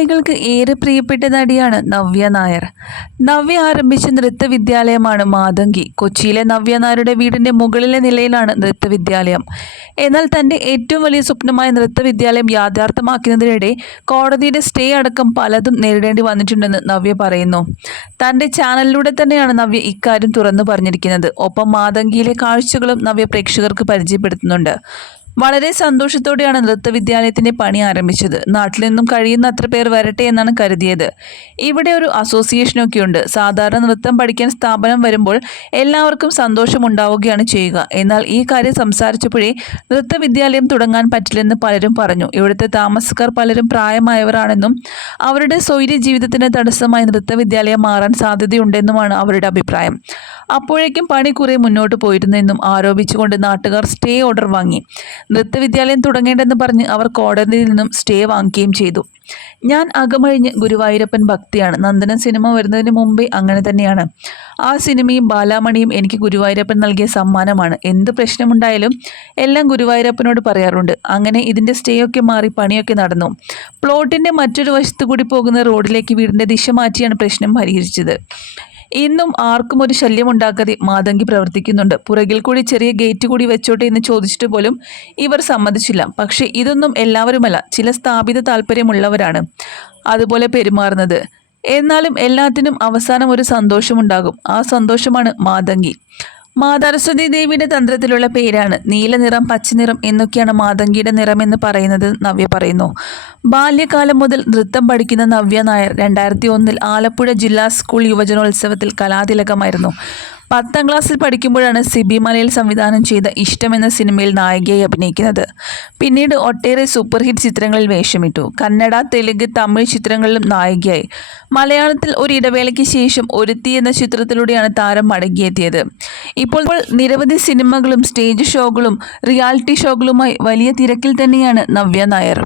മലയാളികൾക്ക് ഏറെ പ്രിയപ്പെട്ട നടിയാണ് നവ്യ നായർ. നവ്യ ആരംഭിച്ച നൃത്തവിദ്യാലയമാണ് മാതങ്കി കൊച്ചിയിലെ നവ്യ നായരുടെ വീടിന്റെ മുകളിലെ നിലയിലാണ് നൃത്തവിദ്യാലയം. എന്നാൽ തന്റെ ഏറ്റവും വലിയ സ്വപ്നമായ നൃത്തവിദ്യാലയം യാഥാർത്ഥ്യമാക്കുന്നതിനിടെ കോടതിയുടെ സ്റ്റേ അടക്കം പലതും നേരിടേണ്ടി വന്നിട്ടുണ്ടെന്ന് നവ്യ പറയുന്നു. തന്റെ ചാനലിലൂടെ തന്നെയാണ് നവ്യ ഇക്കാര്യം തുറന്നു പറഞ്ഞിരിക്കുന്നത്. ഒപ്പം മാതങ്കിയിലെ കാഴ്ചകളും നവ്യ പ്രേക്ഷകർക്ക് പരിചയപ്പെടുത്തുന്നുണ്ട്. വളരെ സന്തോഷത്തോടെയാണ് നൃത്തവിദ്യാലയത്തിന്റെ പണി ആരംഭിച്ചത്. നാട്ടിൽ നിന്നും കഴിയുന്ന അത്ര പേർ വരട്ടെ എന്നാണ് കരുതിയത്. ഇവിടെ ഒരു അസോസിയേഷനൊക്കെ ഉണ്ട് സാധാരണ നൃത്തം പഠിക്കാൻ സ്ഥാപനം വരുമ്പോൾ എല്ലാവർക്കും സന്തോഷമുണ്ടാവുകയാണ് ചെയ്യുക. എന്നാൽ ഈ കാര്യം സംസാരിച്ചപ്പോഴേ നൃത്തവിദ്യാലയം തുടങ്ങാൻ പറ്റില്ലെന്ന് പലരും പറഞ്ഞു. ഇവിടുത്തെ താമസക്കാർ പലരും പ്രായമായവരാണെന്നും അവരുടെ സ്വൈര്യ ജീവിതത്തിന് തടസ്സമായി നൃത്തവിദ്യാലയം മാറാൻ സാധ്യതയുണ്ടെന്നുമാണ് അവരുടെ അഭിപ്രായം. അപ്പോഴേക്കും പണി കുറെ മുന്നോട്ട് പോയിരുന്നെന്നും ആരോപിച്ചുകൊണ്ട് നാട്ടുകാർ സ്റ്റേ ഓർഡർ വാങ്ങി. നൃത്തവിദ്യാലയം തുടങ്ങേണ്ടെന്ന് പറഞ്ഞ് അവർ കോടതിയിൽ നിന്നും സ്റ്റേ വാങ്ങുകയും ചെയ്തു. ഞാൻ അകമഴിഞ്ഞ് ഗുരുവായൂരപ്പൻ ഭക്തിയാണ്. നന്ദനം സിനിമ വരുന്നതിന് മുമ്പേ അങ്ങനെ തന്നെയാണ്. ആ സിനിമയും ബാലാമണിയും എനിക്ക് ഗുരുവായൂരപ്പൻ നൽകിയ സമ്മാനമാണ്. എന്ത് പ്രശ്നമുണ്ടായാലും എല്ലാം ഗുരുവായൂരപ്പനോട് പറയാറുണ്ട്. അങ്ങനെ ഇതിന്റെ സ്റ്റേ ഒക്കെ മാറി പണിയൊക്കെ നടന്നു. പ്ലോട്ടിന്റെ മറ്റൊരു വശത്തു കൂടി പോകുന്ന റോഡിലേക്ക് വീടിന്റെ ദിശ മാറ്റിയാണ് പ്രശ്നം പരിഹരിച്ചത്. ഇന്നും ആർക്കും ഒരു ശല്യം ഉണ്ടാക്കാതെ മാതങ്കി പ്രവർത്തിക്കുന്നുണ്ട്. പുറകിൽ കൂടി ചെറിയ ഗേറ്റ് കൂടി വെച്ചോട്ടെ എന്ന് ചോദിച്ചിട്ട് പോലും ഇവർ സമ്മതിച്ചില്ല. പക്ഷേ ഇതൊന്നും എല്ലാവരുമല്ല. ചില സ്ഥാപിത താല്പര്യമുള്ളവരാണ് അതുപോലെ പെരുമാറുന്നത്. എന്നാലും എല്ലാത്തിനും അവസാനം ഒരു സന്തോഷമുണ്ടാകും. ആ സന്തോഷമാണ് മാതങ്കി. മാതാരസ്വതി ദേവിയുടെ തന്ത്രത്തിലുള്ള പേരാണ്. നീലനിറം പച്ചനിറം എന്നൊക്കെയാണ് മാതങ്കിയുടെ നിറമെന്ന് പറയുന്നത് നവ്യ പറയുന്നു. ബാല്യകാലം മുതൽ നൃത്തം പഠിക്കുന്ന നവ്യ നായർ രണ്ടായിരത്തി ഒന്നിൽ ആലപ്പുഴ ജില്ലാ സ്കൂൾ യുവജനോത്സവത്തിൽ കലാതിലകമായിരുന്നു. പത്താം ക്ലാസ്സിൽ പഠിക്കുമ്പോഴാണ് സിബി മലയിൽ സംവിധാനം ചെയ്ത ഇഷ്ടം എന്ന സിനിമയിൽ നായികയായി അഭിനയിക്കുന്നത്. പിന്നീട് ഒട്ടേറെ സൂപ്പർ ഹിറ്റ് ചിത്രങ്ങളിൽ വേഷമിട്ടു. കന്നഡ തെലുങ്ക് തമിഴ് ചിത്രങ്ങളിലും നായികയായി. മലയാളത്തിൽ ഒരു ഇടവേളയ്ക്ക് ശേഷം ഒരുത്തി എന്ന ചിത്രത്തിലൂടെയാണ് താരം മടങ്ങിയെത്തിയത്. ഇപ്പോൾ നിരവധി സിനിമകളും സ്റ്റേജ് ഷോകളും റിയാലിറ്റി ഷോകളുമായി വലിയ തിരക്കിൽ തന്നെയാണ് നവ്യ നായർ.